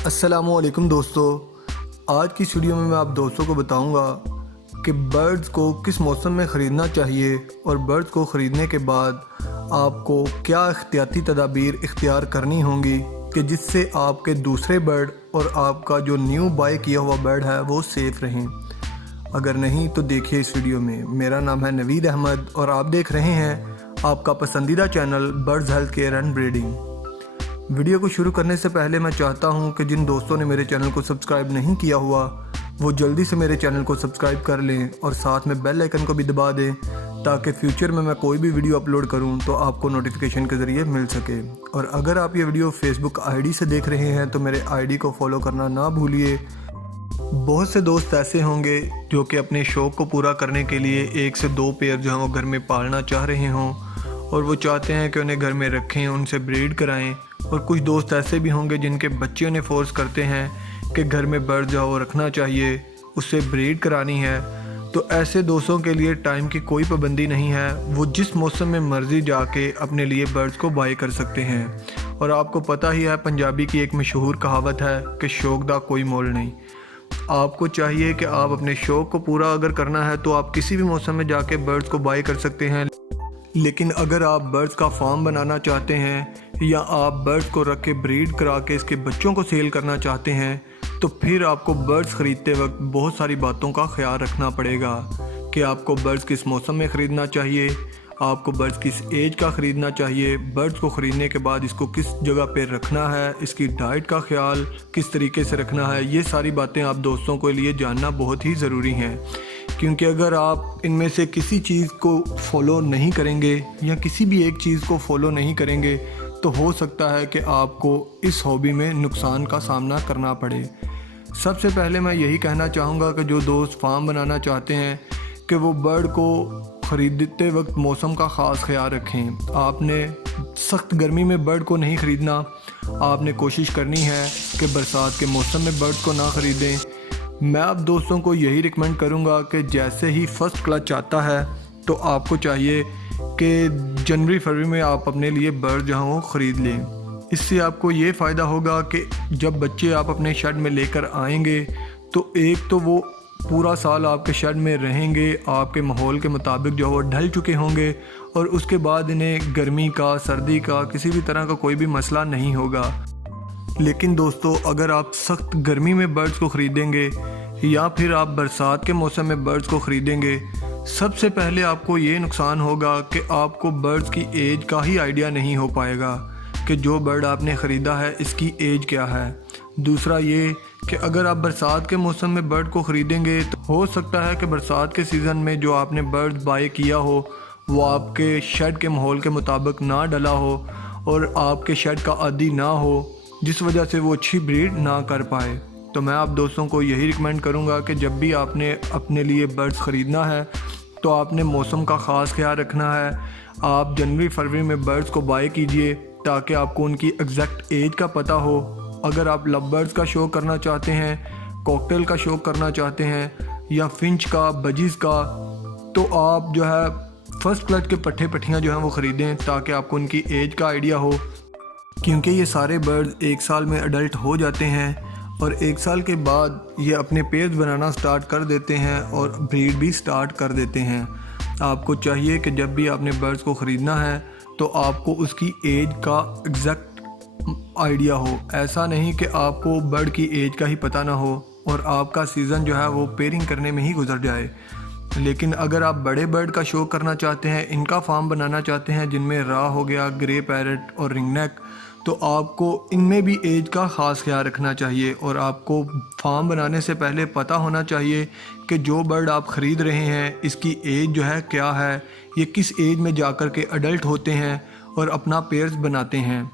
अस्सलामुअलैकुम दोस्तों, आज की इस वीडियो में मैं आप दोस्तों को बताऊंगा कि बर्ड्स को किस मौसम में ख़रीदना चाहिए और बर्ड्स को ख़रीदने के बाद आपको क्या एहतियाती तदाबीर इख्तियार करनी होंगी कि जिससे आपके दूसरे बर्ड और आपका जो न्यू बाय किया हुआ बर्ड है वो सेफ़ रहें। अगर नहीं तो देखिए इस वीडियो में। मेरा नाम है नवीद अहमद और आप देख रहे हैं आपका पसंदीदा channel birds health care and breeding. Video को शुरू करने से पहले मैं चाहता हूं कि जिन दोस्तों ने मेरे चैनल को सब्सक्राइब नहीं किया हुआ वो जल्दी से मेरे चैनल को सब्सक्राइब कर लें और साथ में बेल आइकन को भी दबा दें ताकि फ्यूचर में मैं कोई भी वीडियो अपलोड करूं तो आपको नोटिफिकेशन के ज़रिए मिल सके। और अगर आप ये वीडियो फेसबुक आईडी से देख रहे हैं तो मेरे आईडी को फॉलो करना ना भूलिए। बहुत से दोस्त ऐसे होंगे जो कि अपने शौक़ को पूरा करने के लिए 1 से 2 पेयर जो हैं वो घर में पालना चाह रहे हों और वो चाहते हैं कि उन्हें घर में रखें, उनसे ब्रीड कराएं। और कुछ दोस्त ऐसे भी होंगे जिनके बच्चे उन्हें फोर्स करते हैं कि घर में बर्ड जो रखना चाहिए, उससे ब्रीड करानी है। तो ऐसे दोस्तों के लिए टाइम की कोई पाबंदी नहीं है, वो जिस मौसम में मर्ज़ी जाके अपने लिए बर्ड्स को बाय कर सकते हैं। और आपको पता ही है पंजाबी की एक मशहूर कहावत है कि शौक़ दा कोई मोल नहीं। आपको चाहिए कि आप अपने शौक़ को पूरा अगर करना है तो आप किसी भी मौसम में जाके बर्ड्स को बाय कर सकते हैं। लेकिन अगर आप बर्ड्स का फार्म बनाना चाहते हैं या आप बर्ड्स को रख के ब्रीड करा के इसके बच्चों को सेल करना चाहते हैं तो फिर आपको बर्ड्स ख़रीदते वक्त बहुत सारी बातों का ख्याल रखना पड़ेगा कि आपको बर्ड्स किस मौसम में ख़रीदना चाहिए, आपको बर्ड्स किस एज का ख़रीदना चाहिए, बर्ड्स को ख़रीदने के बाद इसको किस जगह पे रखना है, इसकी डाइट का ख्याल किस तरीके से रखना है। ये सारी बातें आप दोस्तों के लिए जानना बहुत ही ज़रूरी हैं, क्योंकि अगर आप इनमें से किसी चीज़ को फॉलो नहीं करेंगे या किसी भी एक चीज़ को फॉलो नहीं करेंगे तो हो सकता है कि आपको इस हॉबी में नुकसान का सामना करना पड़े। सबसे पहले मैं यही कहना चाहूँगा कि जो दोस्त फार्म बनाना चाहते हैं कि वो बर्ड को ख़रीदते वक्त मौसम का ख़ास ख्याल रखें। आपने सख्त गर्मी में बर्ड को नहीं ख़रीदना, आपने कोशिश करनी है कि बरसात के मौसम में बर्ड को ना ख़रीदें। मैं आप दोस्तों को यही रिकमेंड करूंगा कि जैसे ही फ़र्स्ट क्लच आता है तो आपको चाहिए कि जनवरी फरवरी में आप अपने लिए बर्ड जो हैं वो ख़रीद लें। इससे आपको ये फ़ायदा होगा कि जब बच्चे आप अपने शेड में लेकर आएंगे तो एक तो वो पूरा साल आपके शेड में रहेंगे, आपके माहौल के मुताबिक जो वो ढल चुके होंगे और उसके बाद इन्हें गर्मी का, सर्दी का, किसी भी तरह का कोई भी मसला नहीं होगा। लेकिन दोस्तों अगर आप सख्त गर्मी में बर्ड्स को ख़रीदेंगे या फिर आप बरसात के मौसम में बर्ड्स को ख़रीदेंगे, सबसे पहले आपको ये नुकसान होगा कि आपको बर्ड्स की एज का ही आइडिया नहीं हो पाएगा कि जो बर्ड आपने ख़रीदा है इसकी एज क्या है। दूसरा ये कि अगर आप बरसात के मौसम में बर्ड को ख़रीदेंगे तो हो सकता है कि बरसात के सीज़न में जो आपने बर्ड बाय किया हो वो आपके शेड के माहौल के मुताबिक ना डला हो और आपके शेड का आदी ना हो, जिस वजह से वो अच्छी ब्रीड ना कर पाए। तो मैं आप दोस्तों को यही रिकमेंड करूंगा कि जब भी आपने अपने लिए बर्ड्स ख़रीदना है तो आपने मौसम का ख़ास ख्याल रखना है। आप जनवरी फरवरी में बर्ड्स को बाय कीजिए ताकि आपको उनकी एग्जैक्ट एज का पता हो। अगर आप लव बर्ड्स का शौक़ करना चाहते हैं, कॉकटेल का शौक़ करना चाहते हैं या फिंच का, बजीज़ का, तो आप जो है फ़र्स्ट क्लच के पट्टे पट्टियाँ जो हैं वो ख़रीदें ताकि आपको उनकी एज का आइडिया हो, क्योंकि ये सारे बर्ड 1 साल में अडल्ट हो जाते हैं और 1 साल के बाद ये अपने पेयर्स बनाना स्टार्ट कर देते हैं और ब्रीड भी स्टार्ट कर देते हैं। आपको चाहिए कि जब भी आपने बर्ड्स को ख़रीदना है तो आपको उसकी एज का एग्जैक्ट आइडिया हो। ऐसा नहीं कि आपको बर्ड की एज का ही पता ना हो और आपका सीज़न जो है वो पेयरिंग करने में ही गुजर जाए। लेकिन अगर आप बड़े बर्ड का शौक़ करना चाहते हैं, इनका फार्म बनाना चाहते हैं जिनमें रा हो गया, ग्रे पैरट और रिंगनेक, तो आपको इनमें भी एज का ख़ास ख्याल रखना चाहिए और आपको फार्म बनाने से पहले पता होना चाहिए कि जो बर्ड आप ख़रीद रहे हैं इसकी एज जो है क्या है, ये किस एज में जाकर के अडल्ट होते हैं और अपना पेयर्स बनाते हैं।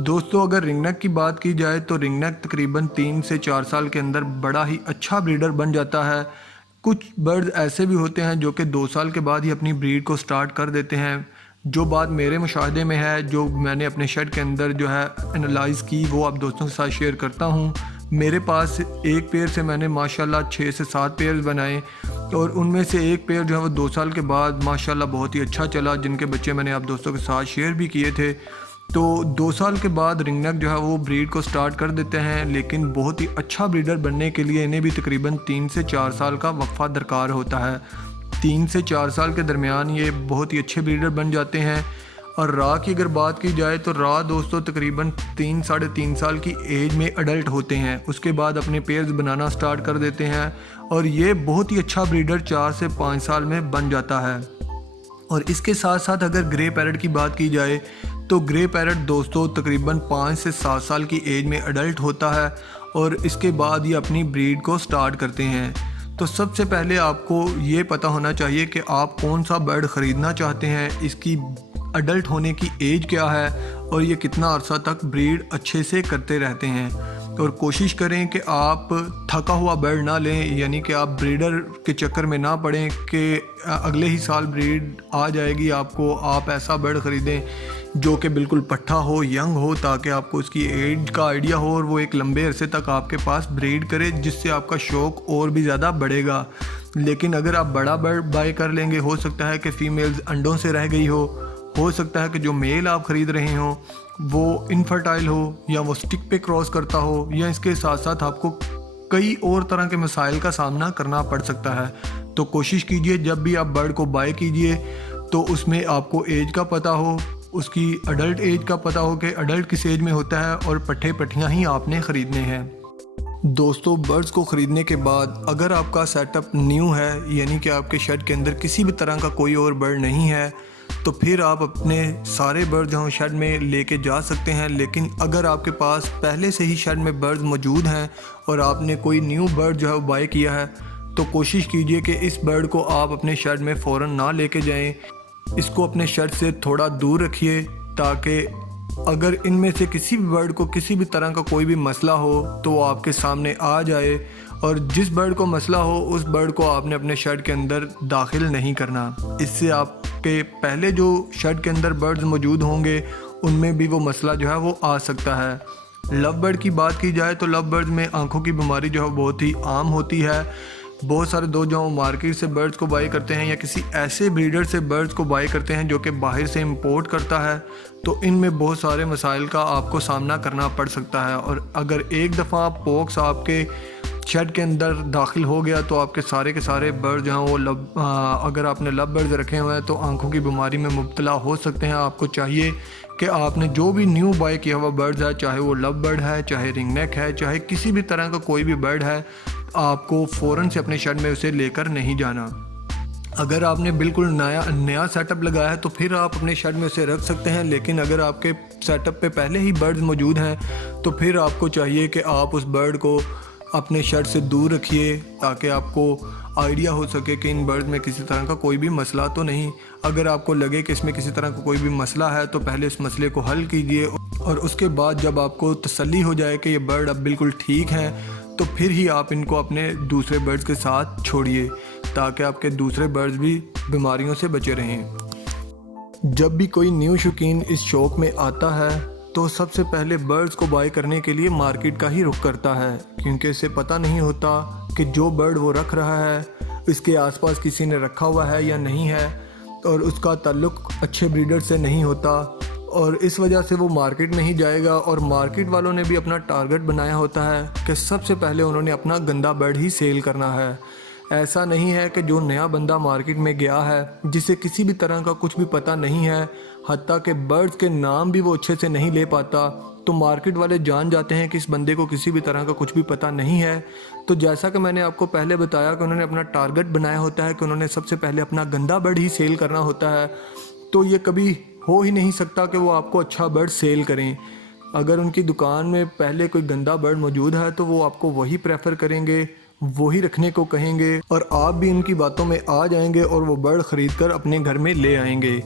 दोस्तों अगर रिंगनेक की बात की जाए तो रिंगनेक तकरीबन 3 से 4 साल के अंदर बड़ा ही अच्छा ब्रीडर बन जाता है। कुछ बर्ड्स ऐसे भी होते हैं जो कि 2 साल के बाद ही अपनी ब्रीड को स्टार्ट कर देते हैं। जो बात मेरे मुशाहदे में है, जो मैंने अपने शेड के अंदर जो है एनालाइज़ की, वो आप दोस्तों के साथ शेयर करता हूँ। मेरे पास एक पेयर से मैंने माशाल्लाह 6 से 7 पेयर्स बनाए और उनमें से एक पेयर जो है वो 2 साल के बाद माशाल्लाह बहुत ही अच्छा चला, जिनके बच्चे मैंने आप दोस्तों के साथ शेयर भी किए थे। तो 2 साल के बाद रिंगनेक जो है वो ब्रीड को स्टार्ट कर देते हैं, लेकिन बहुत ही अच्छा ब्रीडर बनने के लिए इन्हें भी तकरीबन 3 से 4 साल का वक्फा दरकार होता है। 3 से 4 साल के दरमियान ये बहुत ही अच्छे ब्रीडर बन जाते हैं। और रा की अगर बात की जाए तो रा दोस्तों तकरीबन 3-3.5 साल की एज में अडल्ट होते हैं, उसके बाद अपने पेयर्स बनाना स्टार्ट कर देते हैं और ये बहुत ही अच्छा ब्रीडर 4 से 5 साल में बन जाता है। और इसके साथ साथ अगर ग्रे पैरट की बात की जाए तो ग्रे पैरट दोस्तों तकरीबन 5 से 7 साल की एज में अडल्ट होता है और इसके बाद ये अपनी ब्रीड को स्टार्ट करते हैं। तो सबसे पहले आपको ये पता होना चाहिए कि आप कौन सा बर्ड ख़रीदना चाहते हैं, इसकी अडल्ट होने की एज क्या है और ये कितना अरसा तक ब्रीड अच्छे से करते रहते हैं। और कोशिश करें कि आप थका हुआ बर्ड ना लें, यानी कि आप ब्रीडर के चक्कर में ना पड़ें कि अगले ही साल ब्रीड आ जाएगी आपको। आप ऐसा बर्ड ख़रीदें जो कि बिल्कुल पट्ठा हो, यंग हो, ताकि आपको उसकी एज का आइडिया हो और वो एक लंबे अरसे तक आपके पास ब्रीड करे, जिससे आपका शौक़ और भी ज़्यादा बढ़ेगा। लेकिन अगर आप बड़ा बर्ड बाय कर लेंगे, हो सकता है कि फ़ीमेल्स अंडों से रह गई हो सकता है कि जो मेल आप ख़रीद रहे हो वो इनफर्टाइल हो, या वो स्टिक पे क्रॉस करता हो, या इसके साथ साथ आपको कई और तरह के मसाइल का सामना करना पड़ सकता है। तो कोशिश कीजिए जब भी आप बर्ड को बाय कीजिए तो उसमें आपको एज का पता हो, उसकी अडल्ट एज का पता हो कि अडल्ट किस एज में होता है, और पट्ठे पट्टियाँ ही आपने ख़रीदने हैं। दोस्तों बर्ड्स को ख़रीदने के बाद अगर आपका सेटअप न्यू है, यानी कि आपके शेड के अंदर किसी भी तरह का कोई और बर्ड नहीं है, तो फिर आप अपने सारे बर्ड जो हैं शेड में लेके जा सकते हैं। लेकिन अगर आपके पास पहले से ही शेड में बर्ड्स मौजूद हैं और आपने कोई न्यू बर्ड जो है वो बाय किया है, तो कोशिश कीजिए कि इस बर्ड को आप अपने शेड में फ़ौरन ना लेके जाएं। इसको अपने शेड से थोड़ा दूर रखिए, ताकि अगर इनमें से किसी भी बर्ड को किसी भी तरह का कोई भी मसला हो तो वो आपके सामने आ जाए, और जिस बर्ड को मसला हो उस बर्ड को आपने अपने शेड के अंदर दाखिल नहीं करना। इससे आपके पहले जो शेड के अंदर बर्ड्स मौजूद होंगे उनमें भी वो मसला जो है वो आ सकता है। लव बर्ड की बात की जाए तो लव बर्ड में आंखों की बीमारी जो है बहुत ही आम होती है। बहुत सारे दोस्त जो मार्केट से बर्ड्स को बाई करते हैं या किसी ऐसे ब्रीडर से बर्ड्स को बाई करते हैं जो कि बाहर से इंपोर्ट करता है, तो इनमें बहुत सारे मसाइल का आपको सामना करना पड़ सकता है। और अगर एक दफ़ा पॉक्स आपके शेड के अंदर दाखिल हो गया तो आपके सारे के सारे बर्ड जो हैं वो अगर आपने लव बर्ड्स रखे हुए हैं तो आंखों की बीमारी में मुब्तला हो सकते हैं। आपको चाहिए कि आपने जो भी न्यू बाय किया हुआ बर्ड्स है, चाहे वो लव बर्ड है, चाहे रिंगनेक है, चाहे किसी भी तरह का कोई भी बर्ड है, आपको फ़ौरन से अपने शेड में उसे लेकर नहीं जाना। अगर आपने बिल्कुल नया सेटअप लगाया है तो फिर आप अपने शेड में उसे रख सकते हैं। लेकिन अगर आपके सेटअप पे पहले ही बर्ड्स मौजूद हैं तो फिर आपको चाहिए कि आप उस बर्ड को अपने शेड से दूर रखिए, ताकि आपको आइडिया हो सके कि इन बर्ड्स में किसी तरह का कोई भी मसला तो नहीं। अगर आपको लगे कि इसमें किसी तरह का कोई भी मसला है तो पहले इस मसले को हल कीजिए, और उसके बाद जब आपको तसल्ली हो जाए कि ये बर्ड अब बिल्कुल ठीक हैं तो फिर ही आप इनको अपने दूसरे बर्ड्स के साथ छोड़िए, ताकि आपके दूसरे बर्ड्स भी बीमारियों से बचे रहें। जब भी कोई न्यू शौकीन इस शौक़ में आता है तो सबसे पहले बर्ड्स को बाय करने के लिए मार्केट का ही रुख करता है, क्योंकि इसे पता नहीं होता कि जो बर्ड वो रख रहा है इसके आसपास किसी ने रखा हुआ है या नहीं है, और उसका ताल्लुक़ अच्छे ब्रीडर से नहीं होता, और इस वजह से वो मार्केट में ही जाएगा। और मार्केट वालों ने भी अपना टारगेट बनाया होता है कि सबसे पहले उन्होंने अपना गंदा बर्ड ही सेल करना है। ऐसा नहीं है कि जो नया बंदा मार्केट में गया है जिसे किसी भी तरह का कुछ भी पता नहीं है, हत्ता कि बर्ड्स के नाम भी वो अच्छे से नहीं ले पाता, तो मार्केट वाले जान जाते हैं कि इस बंदे को किसी भी तरह का कुछ भी पता नहीं है। तो जैसा कि मैंने आपको पहले बताया कि उन्होंने अपना टारगेट बनाया होता है कि उन्होंने सबसे पहले अपना गंदा बर्ड ही सेल करना होता है, तो ये कभी हो ही नहीं सकता कि वो आपको अच्छा बर्ड सेल करें। अगर उनकी दुकान में पहले कोई गंदा बर्ड मौजूद है तो वो आपको वही प्रेफर करेंगे, वही रखने को कहेंगे, और आप भी उनकी बातों में आ जाएंगे और वो बर्ड ख़रीद कर अपने घर में ले आएंगे।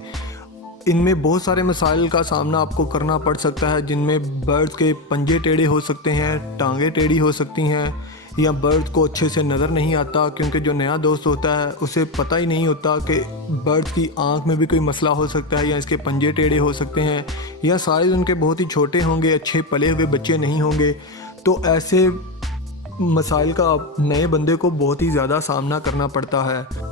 इनमें बहुत सारे मसाइल का सामना आपको करना पड़ सकता है, जिनमें बर्ड्स के पंजे टेढ़े हो सकते हैं, टांगें टेढ़ी हो सकती हैं, या बर्ड्स को अच्छे से नज़र नहीं आता, क्योंकि जो नया दोस्त होता है उसे पता ही नहीं होता कि बर्ड्स की आंख में भी कोई मसला हो सकता है, या इसके पंजे टेढ़े हो सकते हैं, या साइज़ उनके बहुत ही छोटे होंगे, अच्छे पले हुए बच्चे नहीं होंगे। तो ऐसे मसाइल का नए बंदे को बहुत ही ज़्यादा सामना करना पड़ता है।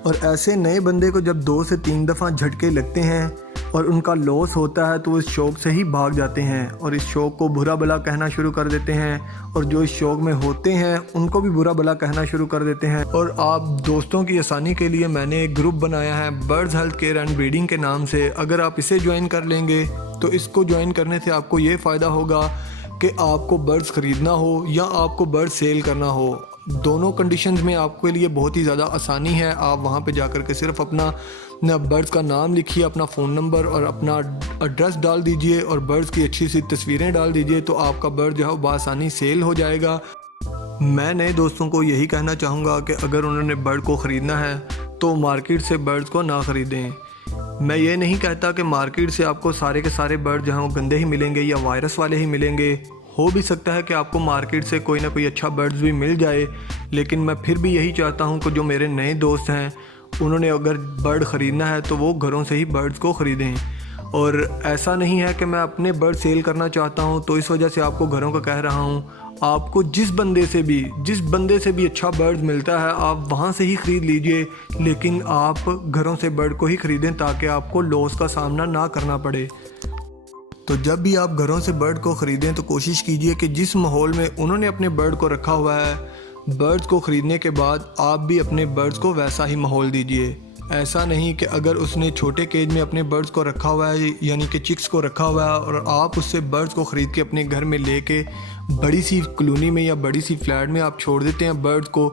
और ऐसे नए बंदे को जब 2 से 3 दफ़ा झटके लगते हैं और उनका लॉस होता है तो वो इस शौक़ से ही भाग जाते हैं और इस शौक़ को बुरा भला कहना शुरू कर देते हैं, और जो इस शौक़ में होते हैं उनको भी बुरा भला कहना शुरू कर देते हैं। और आप दोस्तों की आसानी के लिए मैंने एक ग्रुप बनाया है birds health care and breeding के नाम से। अगर आप इसे ज्वाइन कर लेंगे तो इसको ज्वाइन करने से आपको ये फ़ायदा होगा कि आपको बर्ड्स ख़रीदना हो या आपको बर्ड्स सेल करना हो, दोनों कंडीशंस में आपके लिए बहुत ही ज़्यादा आसानी है। आप वहाँ पे जाकर के सिर्फ अपना बर्ड्स का नाम लिखिए, अपना फ़ोन नंबर और अपना एड्रेस डाल दीजिए और बर्ड्स की अच्छी सी तस्वीरें डाल दीजिए, तो आपका बर्ड जो है बआसानी सेल हो जाएगा। मैं नए दोस्तों को यही कहना चाहूँगा कि अगर उन्होंने बर्ड को ख़रीदना है तो मार्केट से बर्ड्स को ना ख़रीदें। मैं ये नहीं कहता कि मार्केट से आपको सारे के सारे बर्ड जो हैं वो गंदे ही मिलेंगे या वायरस वाले ही मिलेंगे। हो भी सकता है कि आपको मार्केट से कोई ना कोई अच्छा बर्ड्स भी मिल जाए, लेकिन मैं फिर भी यही चाहता हूं कि जो मेरे नए दोस्त हैं उन्होंने अगर बर्ड ख़रीदना है तो वो घरों से ही बर्ड्स को ख़रीदें। और ऐसा नहीं है कि मैं अपने बर्ड सेल करना चाहता हूं तो इस वजह से आपको घरों का कह रहा हूं। आपको जिस बंदे से भी अच्छा बर्ड मिलता है आप वहां से ही ख़रीद लीजिए, लेकिन आप घरों से बर्ड को ही ख़रीदें ताकि आपको लॉस का सामना ना करना पड़े। तो जब भी आप घरों से बर्ड को ख़रीदें तो कोशिश कीजिए कि जिस माहौल में उन्होंने अपने बर्ड को रखा हुआ है, बर्ड्स को ख़रीदने के बाद आप भी अपने बर्ड्स को वैसा ही माहौल दीजिए। ऐसा नहीं कि अगर उसने छोटे केज में अपने बर्ड्स को रखा हुआ है, यानी कि चिक्स को रखा हुआ है, और आप उससे बर्ड्स को ख़रीद के अपने घर में लेके बड़ी सी कॉलोनी में या बड़ी सी फ्लैट में आप छोड़ देते हैं बर्ड्स को,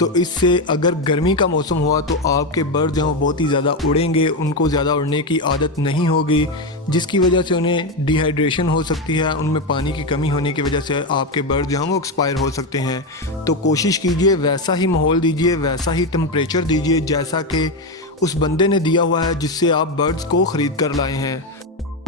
तो इससे अगर गर्मी का मौसम हुआ तो आपके बर्ड जो हैं वो बहुत ही ज़्यादा उड़ेंगे, उनको ज़्यादा उड़ने की आदत नहीं होगी, जिसकी वजह से उन्हें डिहाइड्रेशन हो सकती है, उनमें पानी की कमी होने की वजह से आपके बर्ड जो हैं वो एक्सपायर हो सकते हैं। तो कोशिश कीजिए वैसा ही माहौल दीजिए, वैसा ही टेम्परेचर दीजिए जैसा कि उस बंदे ने दिया हुआ है जिससे आप बर्ड्स को ख़रीद कर लाए हैं।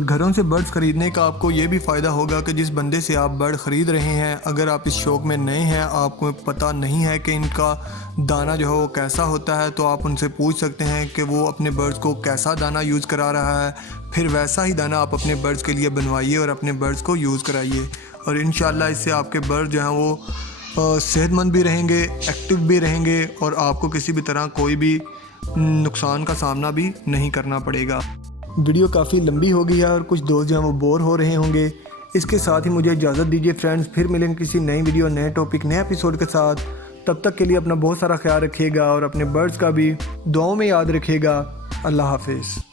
घरों से बर्ड्स ख़रीदने का आपको ये भी फ़ायदा होगा कि जिस बंदे से आप बर्ड ख़रीद रहे हैं, अगर आप इस शौक़ में नए हैं, आपको पता नहीं है कि इनका दाना जो है वो कैसा होता है, तो आप उनसे पूछ सकते हैं कि वो अपने बर्ड्स को कैसा दाना यूज़ करा रहा है, फिर वैसा ही दाना आप अपने बर्ड्स के लिए बनवाइए और अपने बर्ड्स को यूज़ कराइए। और इंशाल्लाह इससे आपके बर्ड जो हैं वो सेहतमंद भी रहेंगे, एक्टिव भी रहेंगे और आपको किसी भी तरह कोई भी नुकसान का सामना भी नहीं करना पड़ेगा। वीडियो काफ़ी लंबी हो गई है और कुछ दोस्त जो हैं वो बोर हो रहे होंगे। इसके साथ ही मुझे इजाज़त दीजिए फ्रेंड्स, फिर मिलेंगे किसी नई वीडियो, नए टॉपिक, नए एपिसोड के साथ। तब तक के लिए अपना बहुत सारा ख्याल रखिएगा और अपने बर्ड्स का भी दुआओं में याद रखिएगा। अल्लाह हाफिज़।